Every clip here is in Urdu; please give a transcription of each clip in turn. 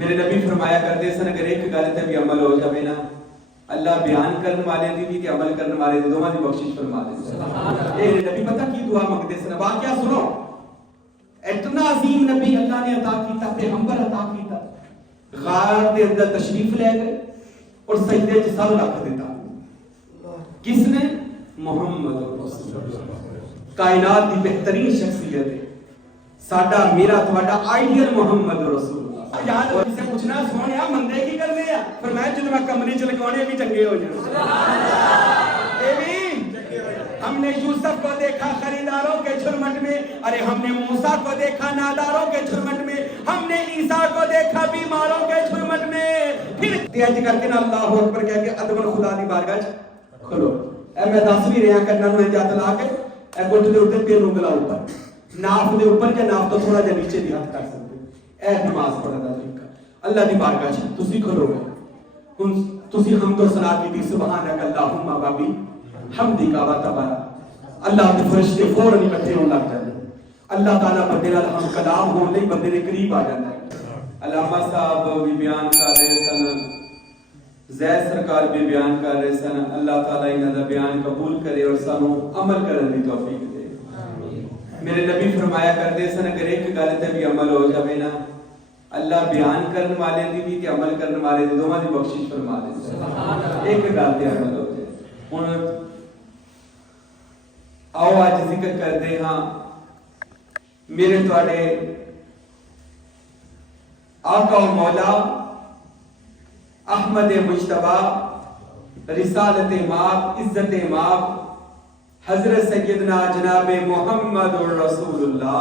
میرے نبی فرمایا کرتے سن اگر ایک گل تے بھی عمل ہو جاوے نا اللہ بیان کرنے والے دی بھی تے عمل کرنے والے دی دوواں دی بخشش فرما دے. اے نبی پتہ کی دعا منگتے سن واقعہ سنو. اتنا عظیم نبی اللہ نے عطا کیتا پیغمبر عطا کیتا غار دے اندر تشریف لے گئے اور سجدے وچ سر رکھ دیتا. کس نے؟ محمد رسول اللہ کائنات دی بہترین شخصیت ہے ساڈا میرا تہاڈا آئیڈیل محمد رسول اللہ. یاد ہو سے پوچھنا سونیا مندے کی کرنے ہیں فرمایا جدوں میں کمرے چ لگاونے بھی چنگے ہو جان. اے بھی ہم نے یوسف کو دیکھا خریداروں کے جھرمٹ میں ارے ہم نے موسیٰ کو دیکھا ناداروں کے جھرمٹ میں ہم نے عیسیٰ کو دیکھا بیماروں کے جھرمٹ میں پھر تیج کر کے نا اللہ اکبر کہہ کے ادب خدا دی بارگاہ کھلو. اے میں دس بھی رہا کرنا نو جات لا کے اے گھٹ دے اوپر تین انگلا اوپر ناف دے اوپر یا ناف تو تھوڑا جہا نیچے دی ہاتھ کر سکتے اے نماز پڑھنے دا طریقہ. اللہ دی بارگاہ وچ تسی کھلو گے ہن تسی حمد و ثنا کی سبحانک اللہم بابی حمدک و تبارک. اللہ دے فرشتے فوراً اکٹھے ہون لگ جاندے. اللہ تعالیٰ بندے نال ہم کلام ہون لئی بندے دے قریب آ جاندا ہے. علامہ صاحب بھی بیان کر رہے سن زید سرکار بھی بیان کر رہے سن. اللہ تعالیٰ انہاں دا بیان قبول کرے اور سانو عمل کرن دی توفیق دے. میرے نبی فرمایا کرتے سن اگر ایک گل تے بھی عمل ہو جاوے نا اللہ بیان کرنے والے دی بھی تے عمل کرنے والے دی دوواں دی بخشش فرما دے. ایک گل تے عمل ہو جائے. ہن آؤ آج ذکر کرتے ہاں میرے تواڈے آقا و مولا احمد مجتبی رسالت ماب عزت ماب حضرت سیدنا جناب محمد رسول اللہ.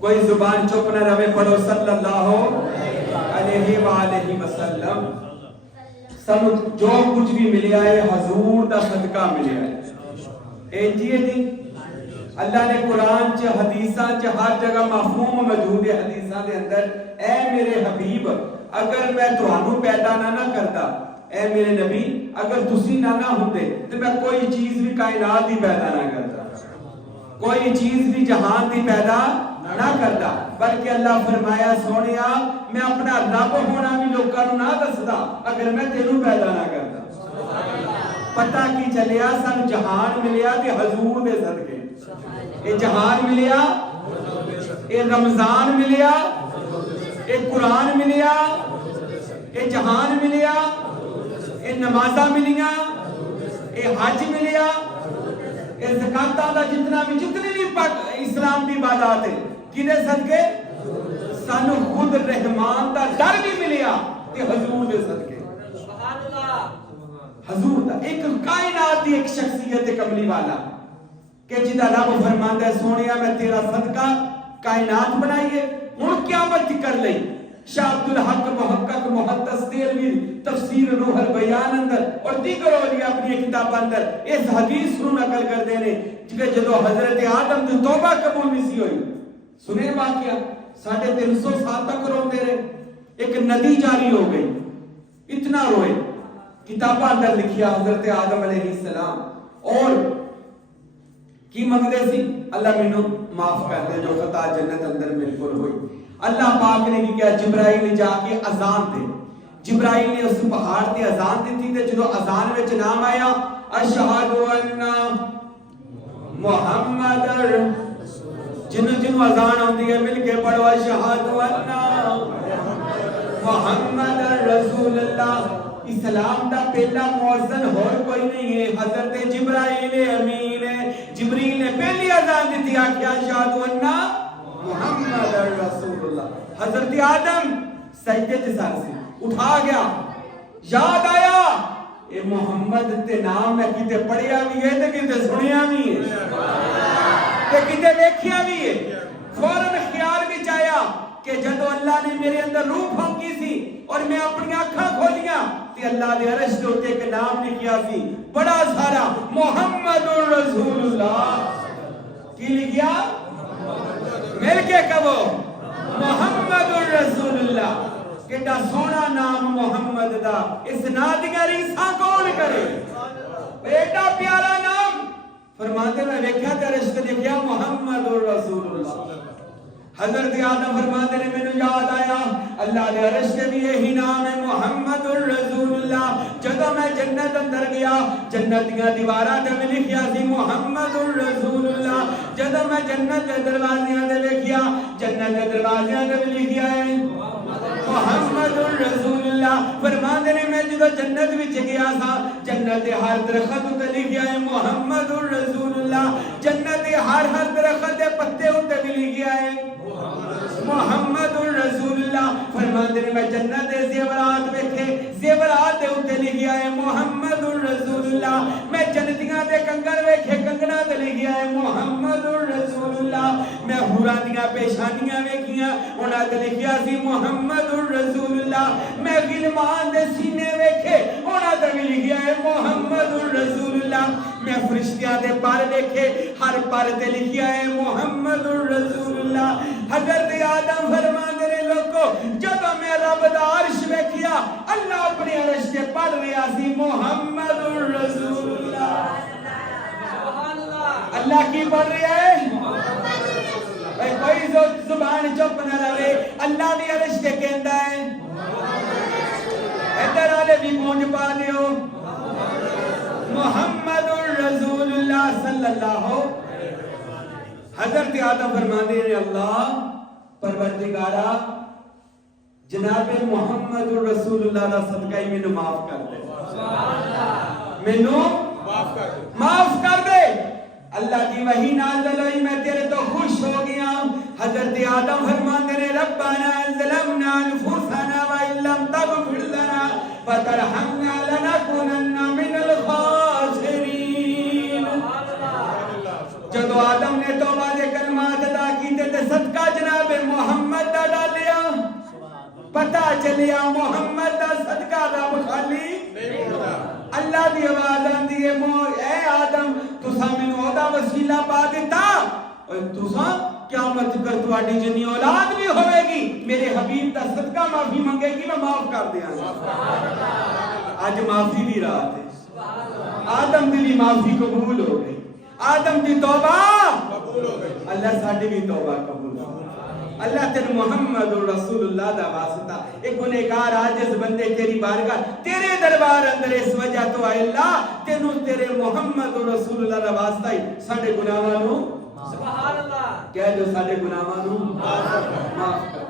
کوئی زبان چپ نہ رہے پڑھو صلی اللہ علیہ وآلہ وسلم. سب جو کچھ بھی ملیا ہے حضور دا صدقہ ملیا ہے. اے جی اللہ نے قرآن چ حدیثاں چ ہر جگہ مفہوم موجود ہے حدیثاں دے اندر اے میرے حبیب اگر میں تہانوں پیدا نہ کرتا اے میرے نبی اگر تسی نہ ہوندے تے میں کوئی چیز بھی کائنات دی پیدا نہ کرتا کوئی چیز بھی جہان دی پیدا نہ کرتا. بلکہ اللہ فرمایا سونیا میں اپنا رب ہونا بھی لوکاں نوں نہ دسدا اگر میں تینوں پیدا نہ کرتا. پتہ کی چلیا سن جہان ملیا تے حضور دے صدقے. اے جہان ملیا اے رمضان ملیا اے قرآن ملیا اے جہان ملیا اے نمازاں ملیاں اے حج ملیا اے زکاتاں دا جتنی بھی اسلام دی عبادات ہے کنے صدقے سانو خود رحمان دا ڈر بھی ملیا تے حضور دے صدقے. سبحان اللہ. حضور دا ایک کائنات دی ایک شخصیت کملی والا کہ جدا رب فرماندا ہے سونیا میں تیرا صدقہ کائنات بنائیے. ہن قیامت کر لئی شاہ عبد الحق محقق محدث دہلوی تفسیر روح البیان اندر اور دیگر اولیاء اپنی کتاباں اندر اس حدیث نو نقل کردے نے کہ جدو حضرت آدم دی توبہ قبول نہیں سی ہوئی سنے واقعہ 350 سال تک روندے رہے ایک ندی جاری ہو گئی اتنا روئے. کتاباں اندر لکھیا حضرت آدم علیہ السلام اور کی منگدے سی اللہ مینوں معاف کر دے جو خطا جنت اندر بالکل ہوئی. اللہ پاک نے کیا جبرائیل نے جا کے اذان دے. جبرائیل نے اس پہاڑ تے اذان دیتی تے جدو اذان وچ نام آیا اشہد ان محمد جنوں اذان آندی ہے مل کے پڑھو اشہد ان محمد رسول اللہ. اسلام دا پہلا مؤذن اور کوئی نہیں ہے حضرت جبرائیل امین ہے. جبریل نے پہلی اذان دیتی آکھیا اشہد ان محمد رسول اللہ. حضرت آدم سجدے تے سر سے اٹھا گیا یاد آیا اے محمد تے نام میں کتے پڑھیا بھی ہے تے کتے سنیا بھی ہے تے کتے دیکھیا بھی ہے. فوراً خیال بھی آیا کہ جدو اللہ نے میرے اندر روح پھونکی سی اور میں اپنی آنکھاں کھولیاں تے اللہ دے عرش دے اوتے ایک نام لکھیا سی بڑا سارا محمد رسول اللہ. کی لکھیا مل کے کہو محمد رسول اللہ. کیڑا سونا نام محمد دا اس نادیاں ریساں کون کرے ایڈا پیارا نام. فرماتے میں ویکھیا تے عرش تے لکھیا محمد رسول اللہ. حضرت آدم فرماتے نے مینوں یاد آیا اللہ دے عرش تے بھی یہی نام ہے محمد الرسول اللہ. جدوں میں جنت اندر گیا جنت دیاں دیواراں تے بھی لکھیا سی محمد الرسول اللہ. جدوں میں جنت دے دروازیاں تے ویکھیا جنت دے دروازیاں تے بھی لکھیا ہے محمد الرسول اللہ. فرماتے نے میں جدوں جنت وچ گیا سا جنت دے ہر درخت تے لکھیا ہے محمد الرسول اللہ. جنت دے ہر درخت دے پتے تے بھی لکھیا ہے محمد الرسول اللہ. فرماتے نے میں جنت دے زیورات ویکھے زیورات دے اوتے لکھیا ہے محمد الرسول اللہ. میں جنتیاں دے کنگن ویکھے کنگنا تے لکھیا ہے محمد الرسول اللہ. میں حوراں دیاں پیشانیاں ویکھیاں انہاں تے لکھیا سی محمد الرسول اللہ. میں غلمان دے سینے ویکھے انہاں تے بھی لکھیا ہے محمد الرسول اللہ. میں فرشتیاں دے پر ویکھے ہر پر تے لکھیا ہے محمد الرسول اللہ. حضرت آدم فرماندے نے لوگو جب میں رب دا عرش ویکھیا اللہ اپنے عرش تے پڑھ رہا سی محمد الرسول اللہ. اللہ کی پڑھ رہا ہے کوئی زبان چپ نہ رہے اللہ بھی عرش تے کہندا ہے ادھر والے بھی گونج پا لیو محمد الرسول اللہ صلی اللہ. حضرت آدم فرماندے نے اللہ پروردگارا جناب محمد الرسول اللہ دا صدقہ ہی مینوں معاف کر دے مینوں معاف کر دے. اللہ کی وحی نازل ہوئی میں تیرے تو خوش ہو گیا. حضرت آدم فرماندے نے ربنا ظلمنا انفسنا وان لم تغفر لنا وترحمنا لنكونن من الخاسرین. جدو آدم نے توبہ دے کلمات ادا کیتے تے صدقہ جناب محمد دا ڈالیا پتہ چلیا محمد دا صدقہ رب خالی اللہ دی آواز آندی ہے اے آدم تساں مینوں او دا وسیلہ پا دیتا اور تساں قیامت کر تواڈی جنی اولاد بھی ہوے گی میرے حبیب دا صدقہ معافی منگے گی میں معاف کر دیاں گا. اج معافی دی رات ہے آدم دی معافی قبول ہو گئی آدم دی توبہ قبول ہو گئی. اللہ ساڈی بھی توبہ قبول ہو اللہ تیرے محمد رسول اللہ دا واسطہ ایک گنہگار عاجز بندے تیری بارگاہ تیرے دربار اندر اس وجہ تو آئے اللہ تینوں تیرے محمد رسول اللہ دا واسطہ ہی ساڈے گناہاں نوں سبحان اللہ کہہ دو ساڈے گناہاں نوں معاف کر.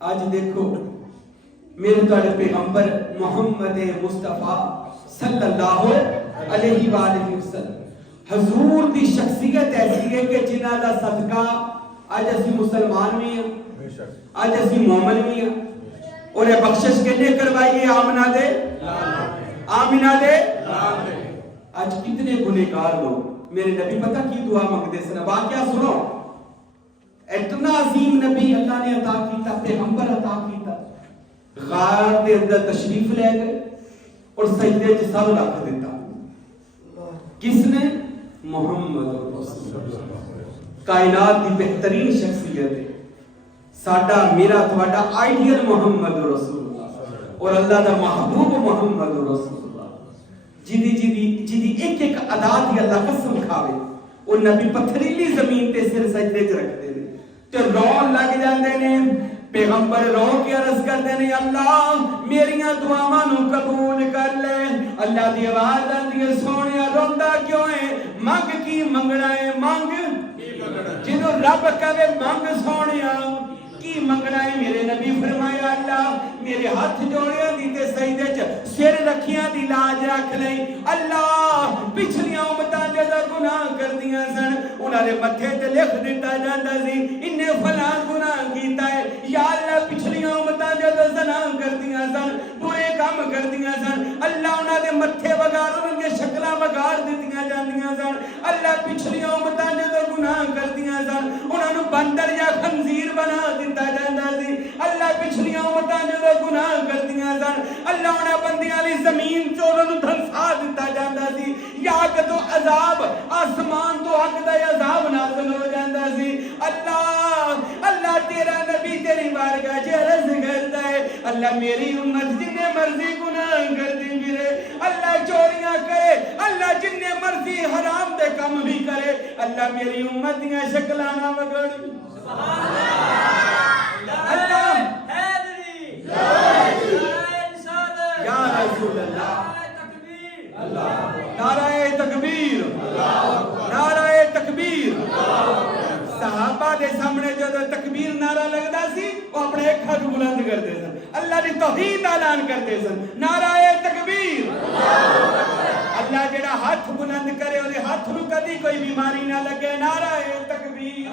آج دیکھو میرے تواڈے پیغمبر محمد مصطفیٰ صلی اللہ علیہ وآلہ وسلم حضور دی شخصیت ایسی ہے کہ جنہاں دا صدقہ آج اسی مسلمان بھی ہیں آج اسی مومن بھی ہیں اور یہ بخشش کہنے کروائیے آمینہ دے آج کتنے گنہگار لوگ میرے نبی پتہ کی دعا مانگتے سن واقعہ سنو اتنا عظیم نبی اللہ نے عطا کیتا پیغمبر عطا کیتا غار دے اندر تشریف لے گئے اور سجدے چ سر رکھ دیتا کس نے محمد رسول اللہ کائنات کی بہترین شخصیت ہے ساڈا میرا تہاڈا آئیڈیل محمد رسول اللہ اور اللہ دا محبوب محمد رسول اللہ جدی ایک ایک ادا دی اللہ قسم کھاوے اور نبی پتھریلی زمین تے سر سجدے چ رکھدے نے تے رون لگ جاندے نے پیغمبر رو کے عرض کرتے ہیں اللہ میریاں دعاواں نوں قبول کر لے. اللہ دی آواز آندی ہے سونیا روندا کیوں ہے منگ کی منگنا ہے منگ جدوں رب کہے منگ سونیا کی منگنا ہے میرے نبی فرمایا اللہ میرے ہاتھ جوڑیاں دی تے سجدے چ سر رکھیاں دی لاج رکھ لئی. اللہ پچھلیاں امتاں جدا گناہ کردیاں سن انہاں دے متھے تے لکھ دتا جاندا سی انہیں فلاں گناہ کیتا ہے یا اللہ پچھلیاں امتاں جدا زنا کردیاں سن برے کام کردیاں سن اللہ انہاں دے متھے وگار انہاں دے شکلاں وگار دتیاں جاندیاں سن اللہ پچھلیاں امتاں جدا گناہ کردیاں سن انہاں نوں بندر یا خنزیر بنا دتا جاندا سی اللہ پچھلیاں امتاں جدا گناہ کردیاں سن اللہ انہاں بندیاں دی زمین چ انہاں نوں دھنسا دتا جاندا سی یا کدو عذاب آسمان تو اگ دا عذاب نازل ہو جاندا سی. اللہ اللہ تیرا نبی تیری بارگاہ چ عرض کردا ہے اللہ میری امت جنے مرضی گناہ کردی پھرے اللہ چوریاں کرے اللہ جنے مرضی حرام دے کم بھی کرے اللہ میری امت دیاں شکلاں نہ بگڑ اللہ یا رسول اللہ، نعرہ تکبیر، نعرہ تکبیر۔ صحابہ دے سامنے جدو تکبیر نعرہ لگدا سی وہ اپنے ایک ہاتھ بلند کرتے سن، اللہ دی توحید اعلان کرتے سن، نعرہ تکبیر۔ اللہ جڑا ہاتھ بلند کرے اور ہاتھ نو کدی کوئی بیماری نہ لگے، نعرہ تکبیر۔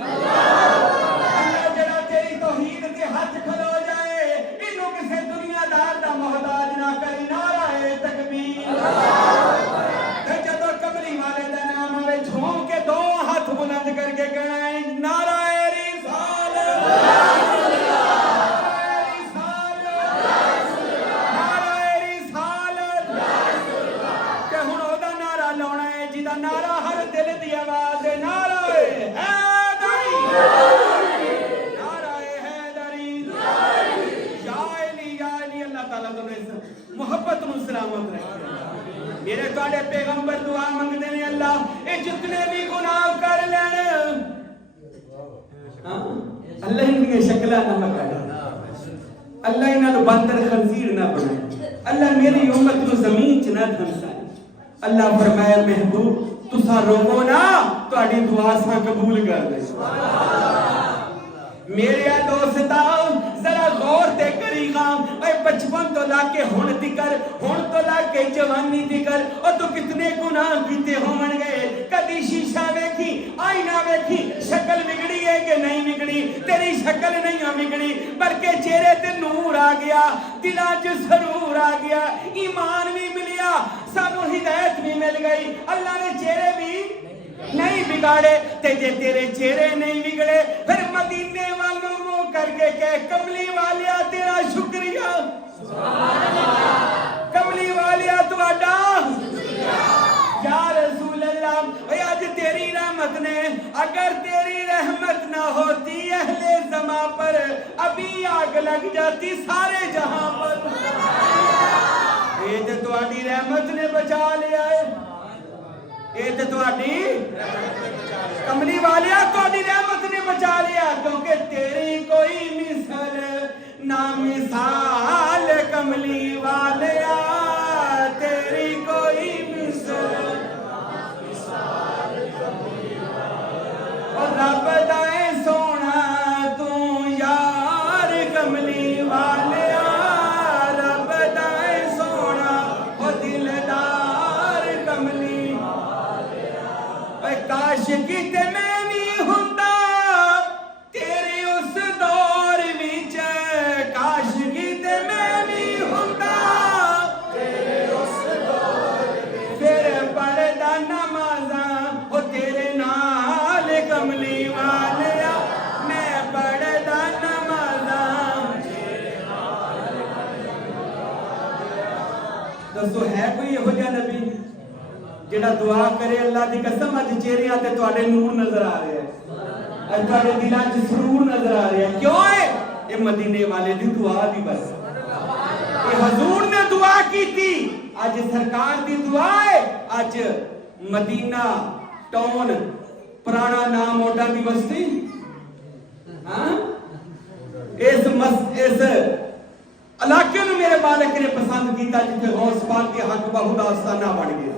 اللہ جڑا تیری توحید تے ہاتھ کھلو جائے، اینو کسے دنیا دار دا محتاج نہ کری، نعرہ تکبیر۔ تے جدو کملی والے دا نام آوے جھوم کے دو ہاتھ بلند کر کے کہنا ہے نعرہ رسالت، نعرہ ہر دل دی آواز ہے، نعرہ حیدری، نعرہ حیدری، یا علی یا علی۔ اللہ تعالیٰ تمہیں محبت نو سلامت رکھے۔ میرے تواڈے پیغمبر دعا منگدے نے اللہ اے جتنے بھی گناہ کر لین، اللہ ان کی شکلہ نہ مکاڑے، اللہ انہاں نو باندر خنزیر نہ بنائے، اللہ میری امت نو زمین چ نہ دھنسائے۔ اللہ فرمایا محبوب تسا روو نا، تہاڈی دعا سا قبول کر دے۔ میرے دوستا ذرا غور تے کری گا، اے بچپن تو لا کے ہن تکر، ہن تو لا کے جوانی تکر، اور تو کتنے گناہ کیتے ہون گے۔ کدی شیشہ ویکھی، آئینہ ویکھی، شکل بگڑی ہے کہ نہیں بگڑی؟ تیری شکل نہیں بگڑی بلکہ چہرے تے نور آ گیا، دلاں چ سرور آ گیا، ایمان بھی ملیا، سانو ہدایت بھی مل گئی۔ اللہ نے چہرے بھی نہیں بگاڑے، تے جے تیرے چہرے نہیں بگڑے پھر مدینے والوں منہ کر کے کہہ کملی والیا تیرا شکریہ، کملی والیا تواڈا یا رسول اللہ۔ اے آج تیری رحمت نے، اگر تیری رحمت نہ ہوتی اہل زماں پر ابھی آگ لگ جاتی سارے جہاں پر۔ اے تے تواڈی رحمت نے بچا لیا ہے، اے تے تواڈی کملی والیا تواڈی رحمت نے بچا لیا، کیونکہ تیری کوئی مثال نہ مثال کملی والیا، تیری کوئی مثال اور رب دائے سونا تو یار کملی والیا، رب دائے سونا او دلدار کملی والیا۔ اے کاش کیتے میں بھی ہوندا تیرے اس دور وچ، کاش کیتے میں بھی ہوندا تیرے اس دور وچ، پھر پڑھدا نمازاں او تیرے نال کملی والیا، میں پڑھدا نمازاں تیرے نال کملی والیا۔ دسو ہے کوئی یہو جہا نبی جڑا دعا کرے اللہ دی قسم اج چہریاں تے تواڈے نور نظر آ رہے ہیں، اج تواڈے دلاں وچ سرور نظر آ رہے ہیں، کیوں ہے؟ یہ مدینے والے دی دعا دی بس، یہ حضور نے دعا کی تھی، اج سرکار دی دعا ہے، اج مدینہ ٹاؤن پرانا نام اوڈا دی بستی، ہاں اس علاقے میں میرے مالک نے پسند کیتا جتے غوث پاک کے حق بہت آستانہ بن گیا،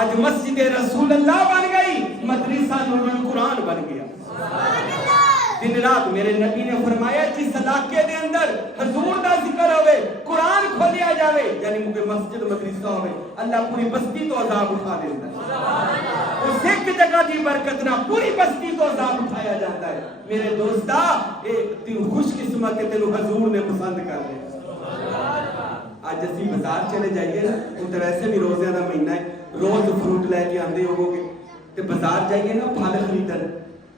آج مسجد رسول اللہ بن گئی، مدرسہ نور القرآن بن گیا۔ دن رات میرے نبی نے فرمایا جس علاقے دے اندر حضور دا ذکر ہوئے، قرآن کھولیا جاوے، یعنی مجھے مسجد مدرسہ ہوئے، اللہ پوری بستی تو عذاب اٹھا دیتا ہے، اس ایک جگہ دی برکت نہ پوری بستی تو عذاب اٹھایا جاتا ہے۔ میرے دوستا خوش قسمت ہے تینوں حضور نے پسند کر لیا۔ آج اسی بازار چلے جائیے نا، تو ویسے بھی روزے دا مہینہ ہے، روز فروٹ لے کے آندے ہوگو گے، تے بازار جائیے نا پھل خریدن،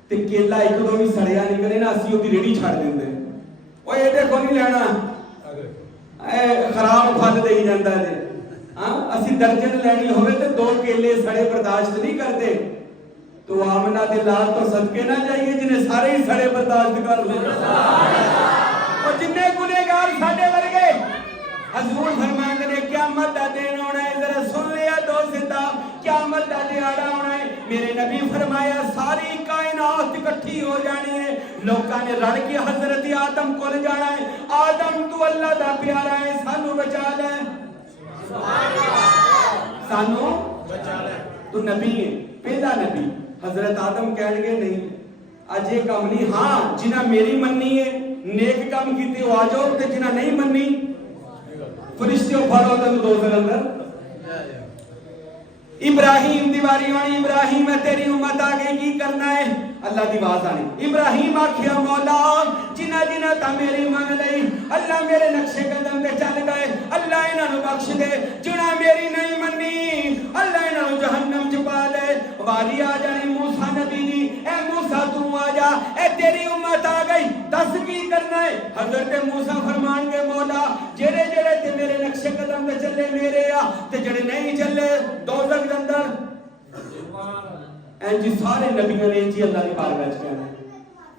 تے کیلا ایک دو بھی سڑیا نکلے نا اسی دی ریڑھی چھڑ دیندے، اوے یہ دیکھو نہیں لینا، خراب پھل دئی جاندا ہے، ہاں اسی درجن لینی ہوئے تے دو کیلے سڑے برداشت نہیں کرتے، تو آمنہ دے لال تو صدقے نہ جائیے جنہیں سارے ہی سڑے برداشت کر لیں، اور جنہیں گنہگار ساڈے ورگے حضور فرماتے نے قیامت دا دن ہونا ہے، ذرا سن لیا دوستا، قیامت دا دن ہونا ہے، میرے نبی فرمایا ساری کائنات اکٹھی ہو جانی ہے، لوکاں نے رل کے حضرت آدم کول جانا ہے، آدم تو اللہ دا پیارا ہے، سانو بچا لے، سانو بچا لے، تو نبی ہے، پہلا نبی۔ حضرت آدم کہن گے نہیں اج یہ کام نہیں، ہاں جنہ میری مننی ہے نیک کام کیتے ہو آ جاؤ، تے جنہ نہیں مننی فرشتے پھڑو تے دوزخ اندر۔ ابراہیم دی واری آنی، ابراہیم ہے تیری امت آگے کی کرنا ہے، اللہ دی آواز آنی، ابراہیم آکھیا مولا جنہ جنہ تا میری من لئی، اللہ میرے نقشے قدم تے چل گئے، اللہ انہاں نو بخش دے، جنہ میری نہیں منی اللہ انہاں نو جہنم چ پا دے۔ واری آ جانی موسیٰ نبی دی، اے موسیٰ تو آ جا، اے تیری امت آ گئی، دس کی کرنا ہے؟ حضرت موسیٰ فرمان کے مولا جڑے جڑے تے میرے نقشے قدم تے چلے میرے آ، تے جڑے نہیں چلے دوزخ دے اندر۔ این جی سارے نبیوں نے جی اللہ کی بارگاہ وچ کہنا ہے،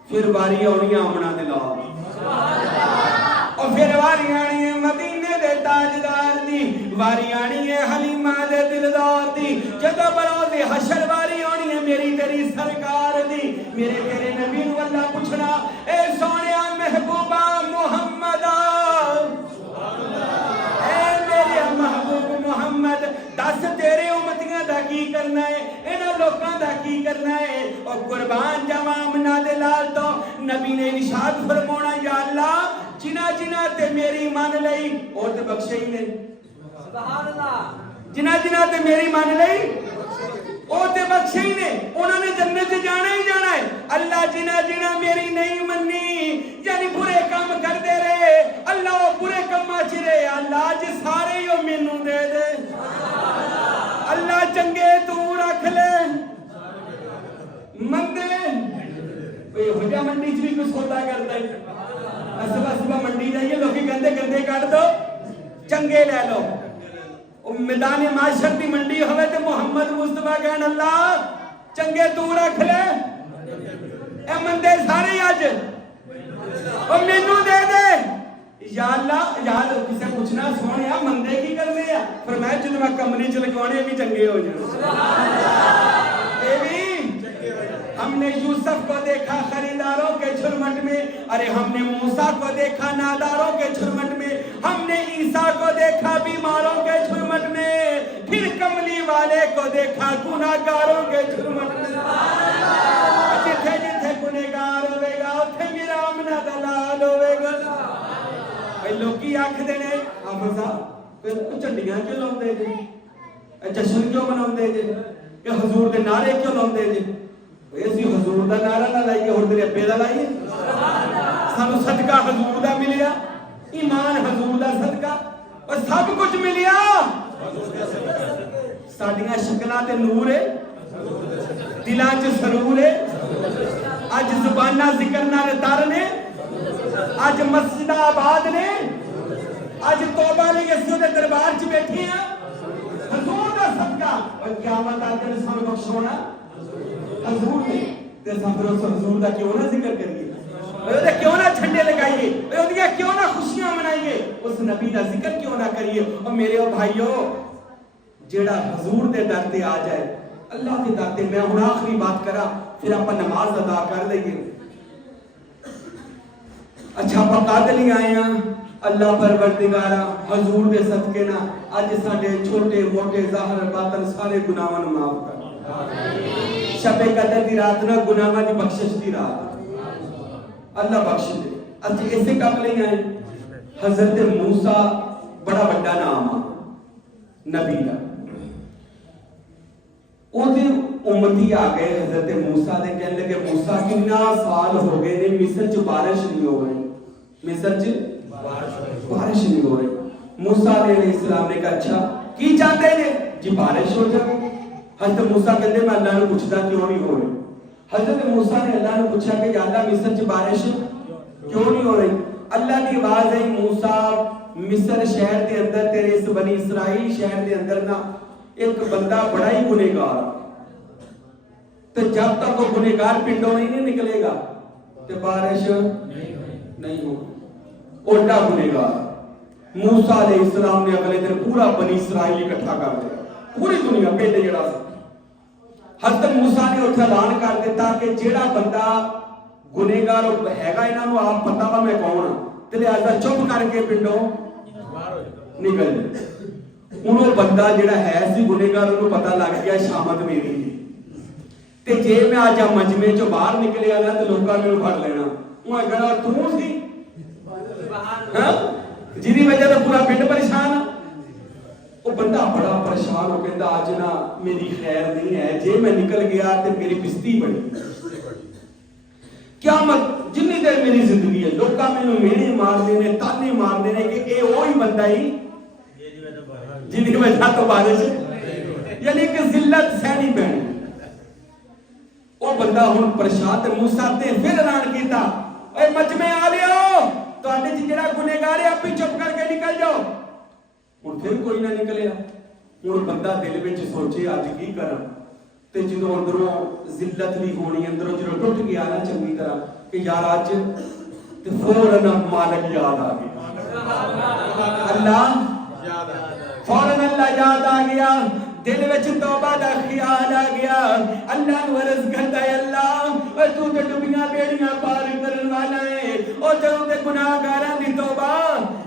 پھر واری آنی آمنا دے لال، اور پھر واری آنی ہے مدینے دے تاجدار دی، واری آنی ہے حلیمہ دے دلدار دی، جدو بروز حشر واری آنی ہے میری تیری سرکار دی، میرے تیرے نبی نو اللہ پوچھنا اے سونیا محبوبہ محمدہ، اے میرے محبوب محمد دس تیرے امتیاں دا کی کرنا ہے، انہاں لوکاں دا کی کرنا ہے؟ اور قربان جاواں آمنہ دے لال تو نبی نے ارشاد فرمایا یا اللہ جنہ جنہ تے میری مان لئی اور تے بخشے ہی نے، سبحان اللہ، جنہ جنہ تے میری مان لئی اور تے بخشے ہی نے، انہوں نے جنت جانا ہی جانا ہے۔ اللہ جنہ جنہ میری نہیں منی یعنی برے کام کر دے رہے، اللہ وہ برے کام چرے، اللہ جی سارے ہی مینوں دے دے، اللہ چنگے تو رکھ لے، مندے کوئی ہو جا منڈی چ بھی کچھ سودا کرتا ہے، صبح صبح منڈی جائیے لوگ گندے گندے کٹ دو چنگے لے لو، میدان معاشر دی منڈی ہوئے تے محمد مصطفیٰ کہن اللہ چنگے تو رکھ لے، اے مندے سارے آج اور مینوں دے دے، یا اللہ یاد کسے پوچھنا سونے مندے کی کر دے، فرمایا جدو میں کمری چ لگوانے بھی چنگے ہو جائیں۔ ہم نے یوسف کو دیکھا خریداروں کے جھرمٹ میں، ارے ہم نے موسیٰ کو دیکھا ناداروں کے جھرمٹ میں، ہم نے عیسیٰ کو دیکھا بیماروں کے جھرمٹ میں، پھر کملی والے کو دیکھا گناہگاروں کے جھرمٹ میں۔ جتھے جتھے گنہگار ہوئے گا اتھے میرا آمنہ دلال ہوئے گا۔ اے لوگی آکھ دینے حافظ صاحب چنڈیاں کیوں لاؤندے جے، جشن کیوں مناؤندے جے، کہ حضور دے نعرے کیوں لاؤندے جے؟ ایسی حضور دا نعرہ نہ لائیے اور تیرے ابے دا لائیے، سانو صدقہ حضور دا ملیا، ایمان حضور دا صدقہ اور سب کچھ ملیا، ساڈیاں شکلاں تے نور ہے، دلاں چ سرور ہے، اج زباناں ذکر نال تر نے، اج مسجد آباد نے، اج توبہ لئی اس دے دربار چ بیٹھے ہیں، حضور دا صدقہ، اور قیامت آ کے سانو بخشونا حضور نے، تے سفر اس حضور دا کیوں نہ ذکر کریے، اور کیوں نہ جھنڈے لگائیے، اور کیوں نہ خوشیاں منائیے، اس نبی دا ذکر کیوں نہ کریے۔ اور میرے بھائیو جیڑا حضور دے در تے آ جائے، اللہ دے در تے، میں ہن آخری بات کرا پھر آپ نماز ادا کر لئیے۔ اچھا پاکادلی آئے ہیں اللہ پروردگارا حضور دے صدقے نا اج ساڈے چھوٹے موٹے ظاہر باطن سارے گناہاں نوں معاف کر، شب قدر دی رات نہ گناہاں دی بخشش دی رات اللہ بخش دے۔ اج ایسے قابل ہی آئے حضرت موسیٰ بڑا بڑا نام آ نبی دا، او دے امتی آ گئے حضرت موسیٰ دے کہنے لگے موسیٰ کتنا سال ہو گئے نے مصر چ بارش نہیں ہو رہی، مصر چ بارش نہیں ہو رہی۔ موسیٰ علیہ السلام نے کہا اچھا کی چاہتے ہیں جی بارش ہو جائے؟ حضرت موسیٰ کہتے میں اللہ نے پوچھتا کیوں نہیں ہو رہی؟ حضرت موسیٰ نے اللہ نے پوچھا کہ یا اللہ مصر چ بارش کیوں نہیں ہو رہی؟ اللہ کی آواز ہے موسیٰ مصر شہر دے اندر تیرے اس بنی اسرائیل شہر دے اندر نا ایک بندہ بڑا ہی گنہگار، تو جب تک وہ گنہگار پنڈوں نہیں نکلے گا تو بارش نہیں ہوگی، اٹھا گنہگار۔ موسیٰ علیہ السلام نے اگلے دن پورا بنی اسرائیل اکٹھا کر دیا، پوری دنیا پنڈ جڑا سا۔ حضرت موسیٰ نے اتھے اعلان کر دیتا کہ جیڑا بندہ گنہگار ہے گا انہاں نو آپ پتہ وا میں کون ہاں تے لہذا چپ کر کے پنڈوں نکل انہوں بندہ جڑا ہے سی گنہگار انہوں پتہ لگ گیا شامت میری تے جے میں آج مجمع چو باہر نکلیا نا تے لوکاں میں پھڑ لینا اوہ کہنا تو سی جی وجہ تو پورا پنڈ پریشان وہ بندہ بڑا پریشان ہو کہتا آج نا میری خیر نہیں ہے جے میں نکل گیا تے میری بستی بڑی قیامت جنی دیر میری زندگی ہے لوکاں میں میرے مار دینے تانے مار دینے کہ اے وہی بندہ ہی جنی وجہ تو بارش یعنی کہ ذلت سہنی پینی وہ بندہ ہن پریشان تے موسیٰ نے پھر اعلان کیتا اے مجمع آ لیو تو آنے جی جڑا گنہگار ہے اپنی چپ کر کے نکل جاؤ اور پھر کوئی نہ نکلیا اور بندہ دل وچ سوچے آج کی کرا تے جدوں اندروں ذلت نہیں ہونی اندروں جدوں ٹوٹ گیا نا چنگی طرح کہ یار آج تے فوراً مالک یاد آ گیا اللہ فوراً اللہ یاد آ گیا دل وچ توبہ دا خیال آ گیا اللہ نو عرض کرتا ہے اللہ اور تو تے ڈبیاں بیڑیاں پار کرن والا ہے او تے گناہگاراں دی توبہ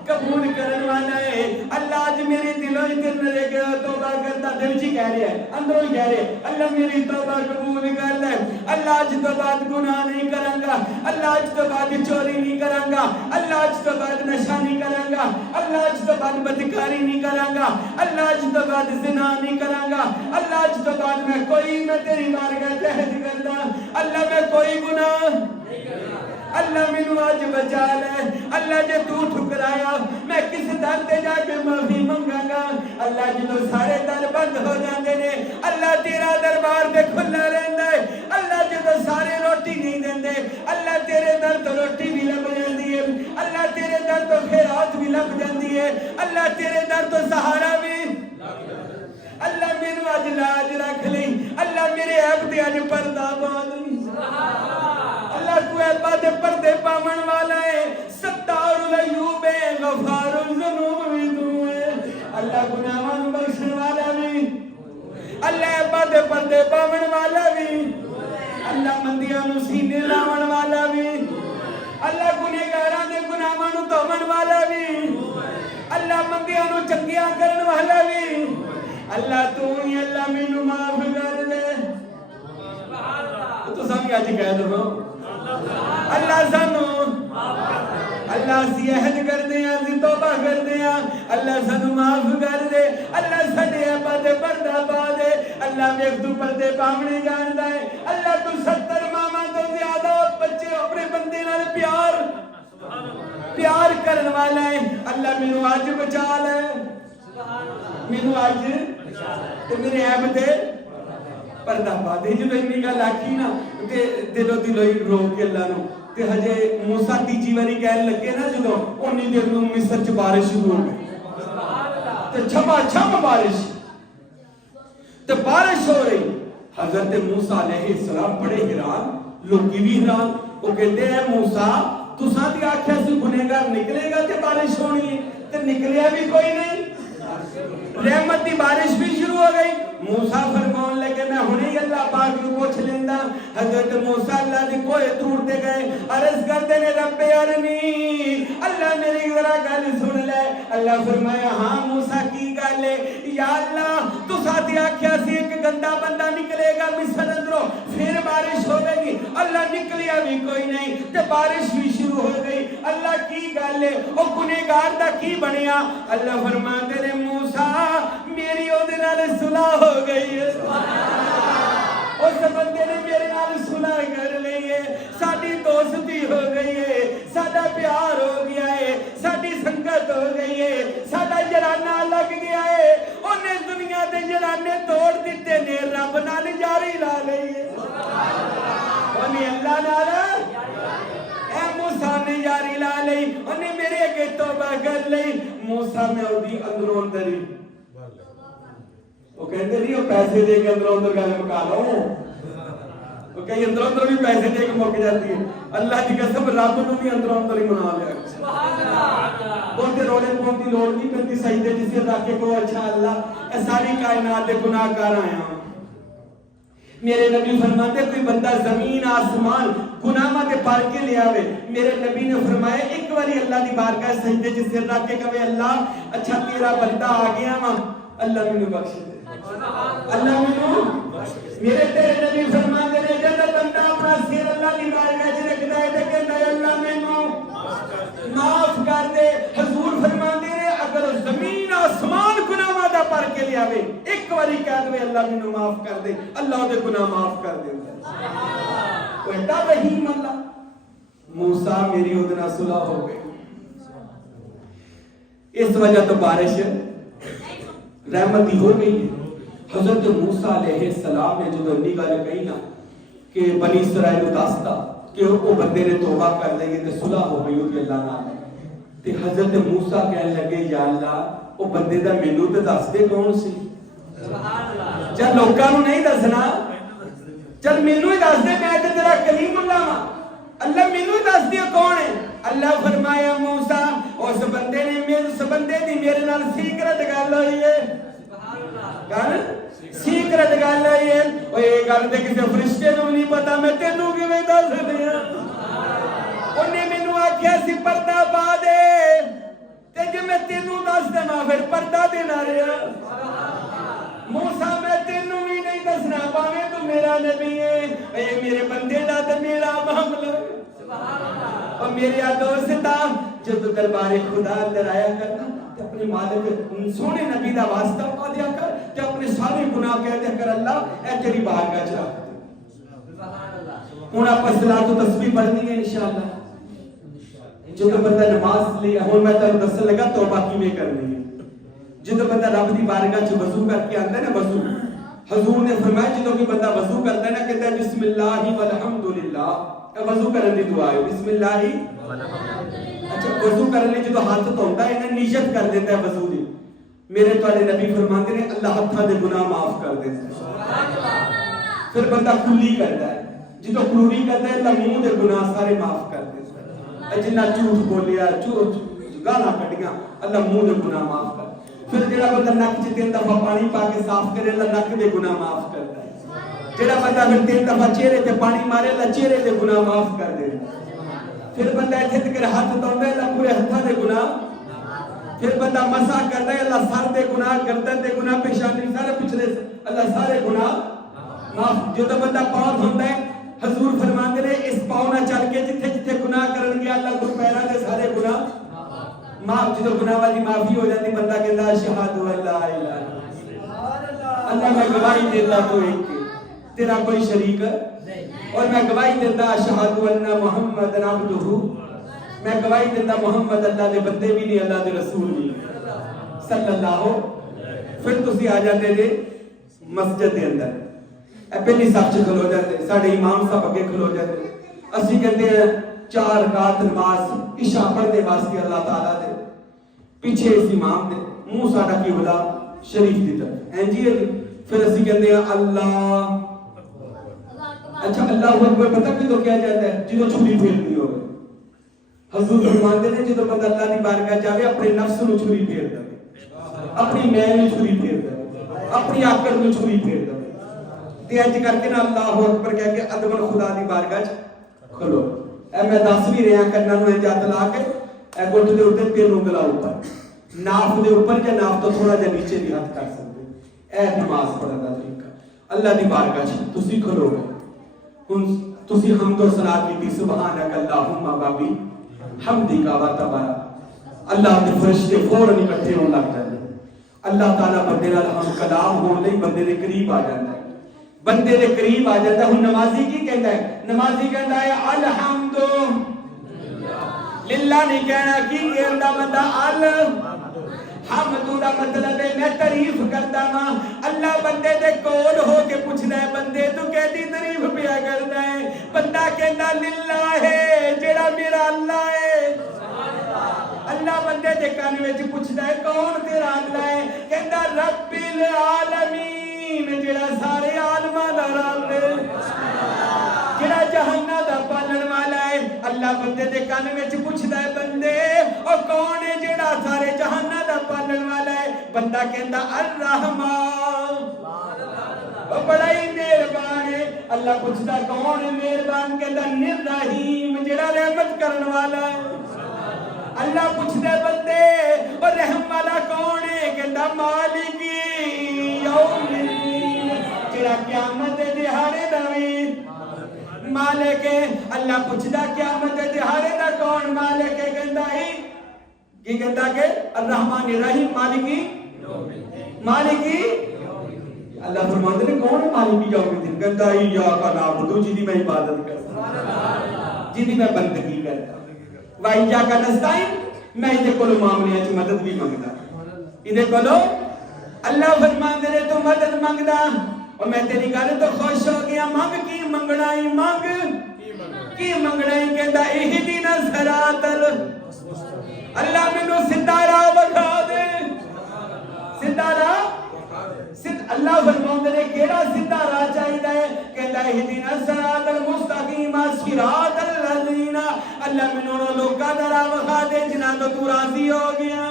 قبول کرن والا ہے اللہ اج میرے دلوں وچ لے کے توبہ کرتا دل چ کہہ رہا ہے اندروں ہی کہہ رہا ہے اللہ میری توبہ قبول کر لے اللہ اج تو بعد گناہ نہیں کراں گا اللہ اج تو بعد چوری نہیں کراں گا اللہ اج تو بعد نشہ نہیں کراں گا اللہ اج تو بعد بدکاری نہیں کراں گا اللہ اج تو بعد زنا نہیں کراں گا اللہ اج تو بعد میں تیری بارگاہ عہد کردا اللہ میں کوئی گناہ نہیں کرنا اللہ مینوں اج بچا لے اللہ جے تو ٹھکرایا میں کس در تے جا کے معافی منگاں گا اللہ جدوں سارے در بند ہو جاندے نے اللہ تیرا دربار تے کھلا رہندا ہے اللہ جدوں سارے روٹی نہیں دیندے اللہ تیرے در تو روٹی بھی لب جاندی ہے اللہ تیرے در تو خیرات بھی لب جاندی ہے اللہ تیرے در تو سہارا بھی اللہ میرے آج لاج رکھ لیں اللہ میرے عیب تے آج پردہ باد اللہ تو عیبہ دے پردے پامن والا ہے ستار العیوب ہے غفار الذنوب بھی تو ہے اللہ گناہوں بخشن والا بھی اللہ عیبہ دے پردے پامن والا بھی اللہ مندیاں نو سینے لاون والا بھی اللہ گنہگاراں دے گناہاں نو دھوون والا بھی اللہ مندیاں نو چنگیاں کرن والا بھی اللہ تو ہی اللہ مینوں معاف کر دے تو سب آج کہہ دو اللہ سانو اللہ سی عہد کر دے اسی توبہ کر دے اللہ سانو معاف کر دے اللہ ساڈے عیباں تے پردہ پا دے اللہ ویکھ تو پردے پاونے جاندا ہے اللہ تو 70 ماواں تو زیادہ بچے اپنے بندے نال پیار کرن والا ہے اللہ مینوں اج بچا لے مینوں اج تے میرے عیب تے پردہ پا دے جدوں اتنی گل آکھی نا تے دلوں ہی رو کے اللہ نو تے ہجے موسیٰ تیجی واری کہن لگے نا جدوں اونی دیر نوں مصر چ بارش شروع ہو گئی تے چھما چھم بارش تے بارش ہو رہی حضرت موسیٰ علیہ السلام بڑے حیران لوکی بھی حیران وہ کہتے ہیں موسیٰ تساں تے آکھیا سی گنہگار نکلے گا تے بارش ہونی ہے تے نکلیا بھی کوئی نہیں رحمت دی بارش بھی شروع ہو گئی موسیٰ فرمان لگے میں ہونے ہی اللہ پاک کو پوچھ لیندہ حضرت موسیٰ اللہ دی کوئے ٹوٹتے گئے عرض کرتے نے رب ارنی اللہ میری ذرا گل سن لے اللہ فرمایا ہاں موسیٰ کی گل ہے یا اللہ تو ساتھ آکھیا سی ایک گندا بندہ نکلے گا مصر اندروں پھر بارش ہو گئی اللہ نکلیا بھی کوئی نہیں تے بارش بھی شروع ہو گئی اللہ کی گل ہے او گنہگار دا کی بنیا اللہ فرماتے نے موسیٰ میری او دے نال صلح ہو گئی ہے اس بندے نے میرے نال صلح کر لی ہے ساڈی دوستی ہو گئی ہے ساڈا پیار ہو گیا ہے ساڈی سنگت ہو گئی ہے ساڈا جرانہ لگ گیا ہے اونے دنیا دے جرانے توڑ دیتے نے رب نال یاری لا لئی ہے اونے اللہ نال اے موسیٰ نے یاری لا لئی اونے میرے اگے توبہ کر لئی موسیٰ میں اودی اندروں اندر ہی وہ کہتے نہیں وہ پیسے دے کے اندروں اندر گل مکا لو وہ کہیں اندروں اندر بھی پیسے دے کے مک جاتی ہے اللہ کی قسم رب نو بھی اندروں اندر ہی منا لیا بہتے رولے پون کی لوڑ نہیں پہنتی سجدے جسے رکھے کو اچھا اللہ اے ساری کائنات دے گناہ کار آیا میرے نبی فرماتے کوئی بندہ زمین آسمان گناہاں تے پار کے لے آوے، میرے نبی نے فرمایا ایک باری اللہ دی بارگاہ سجدے چ سر رکھ کے کہے اللہ اچھا تیرا بندہ آ گیا وا، اللہ مینوں بخش دے، اللہ مینوں میرے تیرے نبی فرماتے نے جب بندہ اپنا سر اللہ دی بارگاہ چ رکھدا ہے تے کہندا ہے اللہ مینوں معاف کر دے۔ حضور فرماتے نے اگر زمین آسمان گناہاں دا پر کے لے آوے ایک باری کہہ دے اللہ مینوں معاف کر دے، اللہ دے گناہ معاف کر دے۔ وہ ایڈا رحیم اللہ۔ موسیٰ میری اودے نال صلح ہو گئی، اس وجہ تو بارش رحمتی ہو گئی ہے۔ حضرت موسیٰ علیہ السلام نے جو انی گل کہی نا کہ بنی اسرائیل نوں دستا کہ وہ بندے نے توبہ کر لیں گے تے صلح ہو گئی ہوتی اللہ نال، تے حضرت موسیٰ کہنے لگے یا اللہ وہ بندے دا مینوں تے دس دے کون سی، چل لوکاں نوں نہیں دسنا، چل مینوں ہی دس دے، میں تے تیرا کلیم اللہ ہاں، اللہ مینوں ہی دس دے کون ہے۔ اللہ فرمایا موسیٰ اس بندے نے اس بندے دی میرے نال سیکرٹ گل ہوئی ہے، گل سیکرٹ گل ہوئی ہے، او یہ گل تے کسے فرشتے نوں نہیں پتا، میں تینوں کیویں دس دیاں؟ اونے مینوں آکھیا سی پردہ پا دے تے جے میں تینوں دس دیواں پھر پردہ دینا رہیا۔ موسیٰ میں تینوں بھی نہیں دسنا پاویں تو میرا نبی ہے، اے میرے بندے دا تے میرا معاملہ اور میرے دوستا جب دربار خدا اندر آیا کرنا تے اپنے مالک سونے نبی دا واسطہ پا دیا کر تے اپنے سارے گناہ کہہ دیا کر اللہ اے تیری بارگاہ چ رکھ دے۔ ہن آپ صلاۃ و تسبیح پڑھنی ہے انشاءاللہ۔ جب بندہ نماز لے ہن میں تانوں دسن لگا توبہ کیویں کرنی ہے۔ جب بندہ رب دی بارگاہ چ وضو کر کے آندا ہے نا وضو، حضور نے فرمایا جدوں کوئی بندہ وضو کرتا ہے نا کہتا ہے بسم اللہ والحمدللہ، وضو کرنے دی دعا ہے بسم اللہ والحمدللہ۔ اچھا وضو کرنے جدوں ہاتھ دھوندا ہے نا نیت کر دیتا ہے وضو دی، میرے تواڈے نبی فرماتے ہیں اللہ ہتھاں دے گناہ معاف کر دیتا ہے۔ سبحان اللہ۔ پھر بندہ کلی کرتا ہے، جدوں کلی کرتا ہے اللہ منہ دے گناہ سارے معاف کر دیتا ہے، جنہ جھوٹ بولیا گالاں کڈیاں اللہ منہ دے گناہ معاف کر۔ پھر جڑا بندہ نک چ 3 دفعہ پانی پا کے صاف کرے اللہ نک دے گناہ معاف کرتا ہے۔ جڑا بندہ پھر 3 دفعہ چہرے تے پانی مارے اللہ چہرے دے گناہ معاف کر دے۔ پھر بندہ ایتھے تک ہاتھ دھوندا ہے اللہ پورے ہتھاں دے گناہ، پھر بندہ مسح کردا ہے اللہ سر دے گناہ، گردن دے گناہ، پیشانی سارے پچھلے اللہ سارے گناہ معاف۔ جدوں بندہ پاؤں دھوندا ہے حضور فرماندے نے اس پاؤں نال چل کے جتھے جتھے گناہ کرن گیا اللہ کو پیراں دے سارے گناہ معاف۔ جدوں گناہ والی معافی ہو جاتی بندہ کہندا اشہد اللہ الہ الا اللہ، میں گواہی دیتا تو ایک تیرا کوئی شریک اور میں گواہی دیتا اشہد ان محمد عبدہ، میں گواہی دیتا محمد اللہ دے بندے بھی نہیں اللہ دے رسول بھی صلی اللہ۔ پھر تسی آ جاتے جے مسجد دے اندر، اے پہلی صف چ کھلو جاتے، ساڈے امام صاحب اگے کھلو جاتے، اسی کہتے ہیں 4 رکعت نماز عشاء پڑھنے واسطے اللہ تعالیٰ دے پیچھے اس امام دے منہ ساڈا قبلہ شریف دی طرف ہیں جی۔ پھر اسی کہتے ہیں اللہ، اچھا اللہ اکبر پتہ کدوں کیا جاتا ہے جدوں چھری پھیرنی ہوگی۔ حضور فرماتے ہیں جدوں بندہ اللہ دی بارگاہ جاوے اپنے نفس نو چھری پھیر دے، اپنی میں نو چھری پھیر دے، اپنی آکڑ نو چھری پھیر دے تے اج کر کے نا اللہ اکبر کہہ کے ادب خدا دی بارگاہ چ کھلو۔ اے میں دس بھی رہا کرنا نو جات لا کے اے گھٹ دے اوپر 3 انگلاں اوپر ناف دے اوپر یا ناف تو تھوڑا جا نیچے بھی ہاتھ کر سکتے، اے نماز پڑھن دا طریقہ۔ اللہ دی بارگاہ چ تسی کھلو گے، ہن تسی حمد و ثنا کیتی سبحانک اللہم بابی حمدک و تبارک، اللہ دے فرشتے فوراً اکٹھے ہون لگ جاندے، اللہ تعالیٰ بندے نال ہم کلام ہون لئی بندے دے قریب آ جاندا ہے، بندے دے قریب آ جاتا ہے۔ ہن نمازی کی کہندا ہے؟ نمازی کہندا ہے الحمد للہ نہیں کہنا، کی کہندا بندہ الحمد دا مطلب ہے میں تعریف کردا ہاں۔ اللہ بندے دے کول ہو کے پوچھدا ہے بندے تو کہدی تعریف پیا کردا ہے؟ بندہ کہندا للہ ہے جڑا میرا اللہ ہے۔ اللہ بندے دے کان وچ پوچھدا ہے کون تیرا اللہ ہے؟ کہندا رب العالمین جڑا سارے عالماں دا رب ہے، جڑا جہاناں دا پالن والا ہے۔ اللہ بندے دے کان وچ پوچھدا ہے بندے او کون ہے جڑا سارے جہاناں دا پالن والا ہے؟ بندہ کہندا الرحمن، او بڑا ہی مہربان مہربان ہے. اللہ پوچھتا کون ہے مہربان؟ کہتا الرحیم جڑا رحمت کرن والا ہے. اللہ پوچھتے بندے اور رحم والا کون ہے؟ کہتا مالک یوم الدین جڑا قیامت دے دہاڑے دا وی مالک ہے. اللہ پوچھتا قیامت دے دہاڑے دا کون مالک ہے؟ کہتا ہی کی کہتا کہ الرحمن الرحیم مالکی اللہ فرماتے ہیں کون ہے مالکی یوم الدین؟ کہتا ہی یا کا نعبد جی دی میں عبادت کرتا جی دی میں بندگی کرتا وَإِيَّاكَ نَسْتَعِينُ میں ادھے کولو معاملے چ مدد بھی منگدا ادھے کولو اللہ فرماندے نے تو مدد منگدا اور میں تیری گل تو خوش ہو گیا. مانگ کی منگنا ہی مانگ کی منگنا ہی کہندا اہدنا الصراط اللہ مینوں سیدھا راہ وکھا دے سیدھا راہ اللہ فرماندے نے کیڑا سیدھا راہ چاہیدا ہے؟ کہندا اہدنا الصراط المستقیم صراط الذین اللہ مینوں لوکاں دا راہ وکھا دے جنہاں تو تو راضی ہو گیا.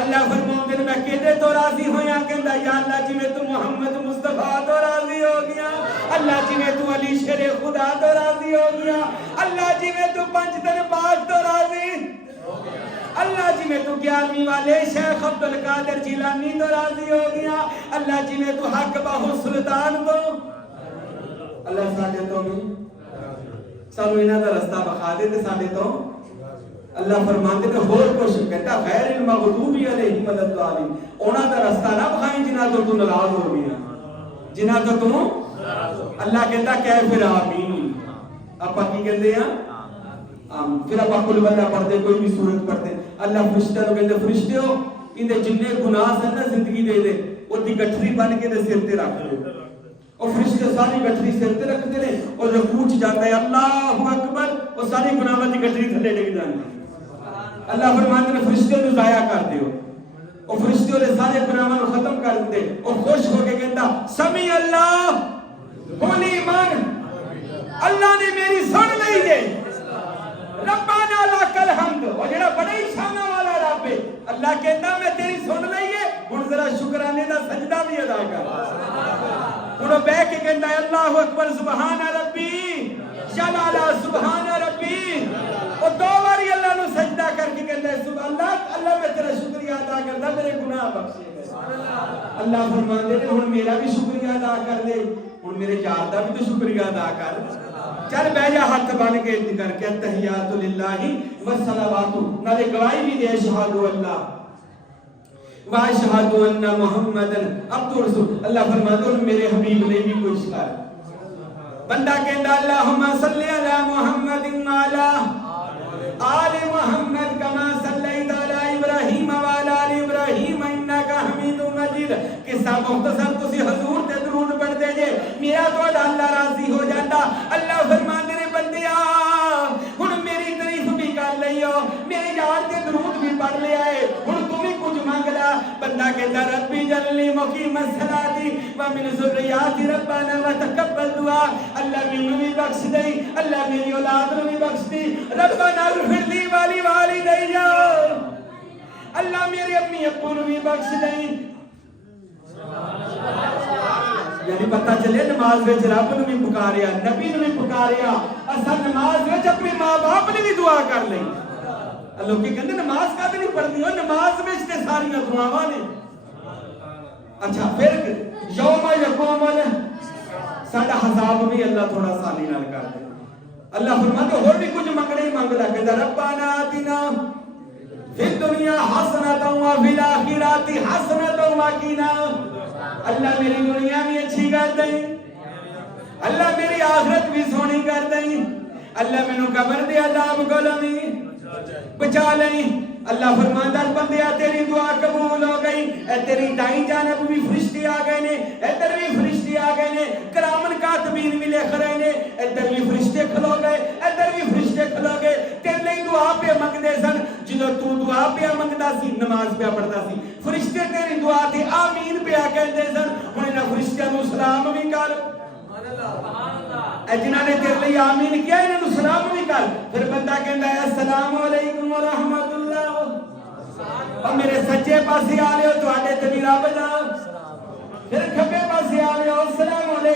اللہ فرماندے نے میں کدے تو راضی ہویا؟ کہندا یا اللہ جی میں تو محمد مصطفیٰ تو راضی ہو گیا. اللہ جی میں تو علی شیر خدا تو راضی ہو گیا. اللہ جی میں تو پنج تن پاک تو راضی اللہ جی میں تو 11ویں والے شیخ عبد القادر جیلانی تو راضی ہو گیا. اللہ جی میں تو حق باہو سلطان تو اللہ ساڈے تو نہیں سانو انہاں دا رستہ بخا دے تے ساڈے تو اللہ فرماندے نے ہور کچھ کہتا غیر المغضوب علیہم ولا الضالین انہاں دا رستہ نہ بخائیں جنہاں تو ناراض ہو گیا جنہاں تو اللہ کہتا کہ پھر آمین. آپ کی کہتے ہیں پھر آپ کل بندہ پڑھتے کوئی بھی سورت پڑھتے اللہ فرشتہ کو کہتے فرشتے ہو ان دے جننے گناہ سے نہ زندگی دے دے وہ دی گٹھری بن کے دے سر تے رکھ لے اور فرشتے ساری گٹھری سر تے رکھتے ہیں اور رکوع چ جاتا ہے اللہ اکبر اور ساری گناہاں دی گٹھری تھلے ڈگ جاندی. اللہ فرماتے ہیں فرشتے نو ضائع کر دیو اور فرشتے نے سارے گناہاں نو ختم کر دے اور خوش ہو کے کہتا سمی اللہ ہولی من اللہ نے میری سن لئی ہے ربنا لک الحمد اور جڑا بڑا ہی شان والا رب ہے اللہ کہتا میں تیری سن لئی ہے ہن ذرا شکرانے دا سجدہ بھی ادا کر. ہن بیٹھ کے کہتا ہے اللہ اکبر سبحان ربی جلال سبحان ربی اور دو باری اللہ نو سجدہ کر کے کہتا ہے سبحان اللہ اللہ میں تیرا شکریہ ادا کردا میرے گناہ بخشے. اللہ فرماندے نے ہن میرا بھی شکریہ ادا کر دے ہن میرے یار دا بھی تو شکریہ ادا کر. چل بیٹھ جا ہاتھ بن کے کر کے تحیات للہ والصلوات نالے گواہی بھی دے اشہد اللہ واشہد ان محمدن عبد الرسول. اللہ فرماتے ہیں میرے حبیب نے بھی کچھ کر بندہ کہندا اللہم صلی علی محمد وعلی آل محمد کما صلیت علی ابراہیم وعلی آل ابراہیم انک حمید مجید. قصہ مختصر تسی حضور تے درود پڑھتے جے میرا تہاڈا اللہ راضی ہو جاندا. اللہ فرماندے نے بندیا ہن میری تعریف بھی کر لئیو میرے یار تے درود بھی پڑھ لیا ہے ہن تو بھی کچھ مانگ لا. بندہ کہتا ربی جلنی مقیم الصلاۃ ومن ذریاتی ربنا وتقبل دعا. اللہ مینوں بھی بخش دے اللہ میری اولاد نوں بھی بخش دے ربنا اغفر لی والی والدی اللہ میرے امی ابو نوں بھی بخش دے. یعنی پتہ چلے نماز وچ رب نوں بھی پکاریا نبی نوں بھی پکاریا اساں نماز وچ اپنے ماں باپ نے بھی دعا کر لئی. لوگ کہندے نماز کا نہیں پڑھنی ہو نماز وچ تے ساری دعاواں نے. اچھا پھر یوم یقوم ساڈا حساب بھی اللہ تھوڑا آسانی نال کر دے. اللہ فرماتے اور بھی کچھ منگنے ہی منگدا کہ ربنا آتنا فی الدنیا حسنۃ وفی الاخرۃ حسنۃ وقنا. اللہ میری دنیا بھی اچھی کر دے اللہ میری آخرت بھی سونی کر دے اللہ مینوں قبر دے عذاب کولوں بھی بچا لیں. اللہ فرماندا بندیا تیری دعا قبول ہو گئی. اے تیری دائیں جانب بھی فرشتے آ گئے نے ادھر بھی فرشتے آ گئے نے کرامن کاتبین بھی لکھ رہے نے ادھر بھی فرشتے کھلو گئے ادھر بھی فرشتے کھلو گئے تیرے لئی دعا پہ منگدے سن. جدوں تو دعا پہ منگدا سی نماز پہ پڑھدا سی فرشتے تیری دعا تے آمین پہ کہندے سن. ہن انہاں فرشتیاں نوں سلام بھی کر اے جنہاں نے تیرے لئی آمین کیا انہاں نوں سلام بھی کر. پھر بندہ کہندا ہے السلام علیکم ورحمۃ اللہ اور میرے سچے پاسے آ لے تواڈے تے بھی رب دا پھر کھبے پاسے آ لے السلام علیکم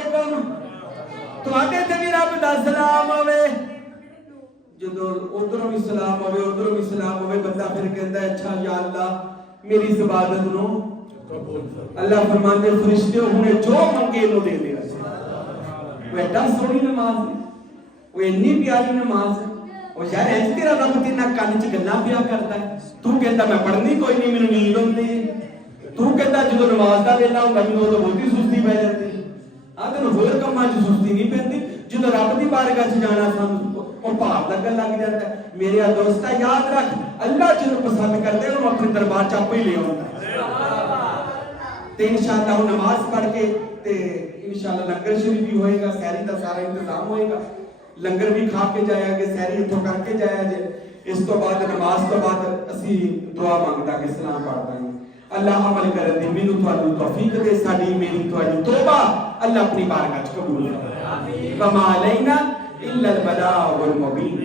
ਤੁਹਾਡੇ ਤੇ ਵੀ ਰੱਬ ਦਾ ਸਲਾਮ ਹੋਵੇ। ਜਦੋਂ ਉਧਰੋਂ ਵੀ ਸਲਾਮ ਹੋਵੇ ਉਧਰੋਂ ਵੀ ਸਲਾਮ ਹੋਵੇ, ਬੰਦਾ ਫਿਰ ਕਹਿੰਦਾ ਅੱਛਾ ਯਾ ਅੱਲਾਹ ਮੇਰੀ ਇਸ ਇਬਾਦਤ ਨੂੰ ਅੱਲਾਹ ਫਰਮਾਉਂਦੇ ਫਰਿਸ਼ਤੇ ਹੁਣੇ ਜੋ ਮੰਗੇ ਇਹਨੂੰ ਦੇ ਦੇਣਾ। ਉਹ ਐਡਾ ਸੋਹਣੀ ਨਮਾਜ਼ ਹੈ, ਉਹ ਇੰਨੀ ਪਿਆਰੀ ਨਮਾਜ਼ ਹੈ। ਉਹ ਯਾਰ ਇੰਜ ਤੇਰਾ ਰੱਬ ਤੇਰੇ ਨਾਲ ਕੰਨ 'ਚ ਗੱਲਾਂ ਪਿਆ ਕਰਦਾ ਹੈ, ਤੂੰ ਕਹਿੰਦਾ ਮੈਂ ਪੜ੍ਹਨੀ ਕੋਈ ਨਹੀਂ, ਮੈਨੂੰ ਨੀਂਦ ਆਉਂਦੀ ਹੈ। ਤੂੰ ਕਹਿੰਦਾ ਜਦੋਂ ਨਮਾਜ਼ ਦਾ ਵੇਲਾ ਹੁੰਦਾ ਮੈਨੂੰ ਉਦੋਂ ਬਹੁਤੀ ਸੁਸਤੀ ਪੈ ਜਾਂਦੀ। ਆ ਤੈਨੂੰ ਹੋਰ ਕੰਮਾਂ 'ਚ ਸੁਸਤੀ ਨਹੀਂ ਪੈਂਦੀ, ਜਦੋਂ ਰੱਬ ਦੀ ਬਾਰਗਾਹ 'ਚ ਜਾਣਾ ਸਾਨੂੰ ਉਹ ਭਾਵ ਲੱਗਣ ਲੱਗ ਜਾਂਦਾ। ਮੇਰੇ ਦੋਸਤਾ ਯਾਦ ਰੱਖ, ਅੱਲਾਹ ਜਿਹਨੂੰ ਪਸੰਦ ਕਰਦੇ ਉਹਨੂੰ ਆਪਣੇ ਦਰਬਾਰ 'ਚ ਆਪੇ ਹੀ ਲੈ ਆਉਂਦਾ। ਤੇ ਇਨਸ਼ਾਅੱਲਾ ਉਹ ਨਮਾਜ਼ ਪੜ੍ਹ ਕੇ ਤੇ ਇਨਸ਼ਾਅੱਲਾ ਲੰਗਰ ਸ਼ਰੀਫ ਵੀ ਹੋਏਗਾ, ਸੈਰੀ ਦਾ ਸਾਰਾ ਇੰਤਜ਼ਾਮ ਹੋਏਗਾ, ਲੰਗਰ ਵੀ ਖਾ ਕੇ ਜਾਇਆਗੇ, ਸੈਰੀ ਇੱਥੋਂ ਕਰਕੇ ਜਾਇਆ ਜੇ। ਇਸ ਤੋਂ ਬਾਅਦ ਨਮਾਜ਼ ਤੋਂ ਬਾਅਦ ਅਸੀਂ ਦੁਆ ਮੰਗਦਾਂਗੇ, ਸਲਾਮ ਪੜ੍ਹਦਾਂਗੇ। اللہ عمل کر دے، مینوں تھانوں توفیق دے، ساڈی میری تہاڈی توبہ اللہ اپنی بارگاہ وچ قبول کرے۔ وما علینا الا البلاغ المبین۔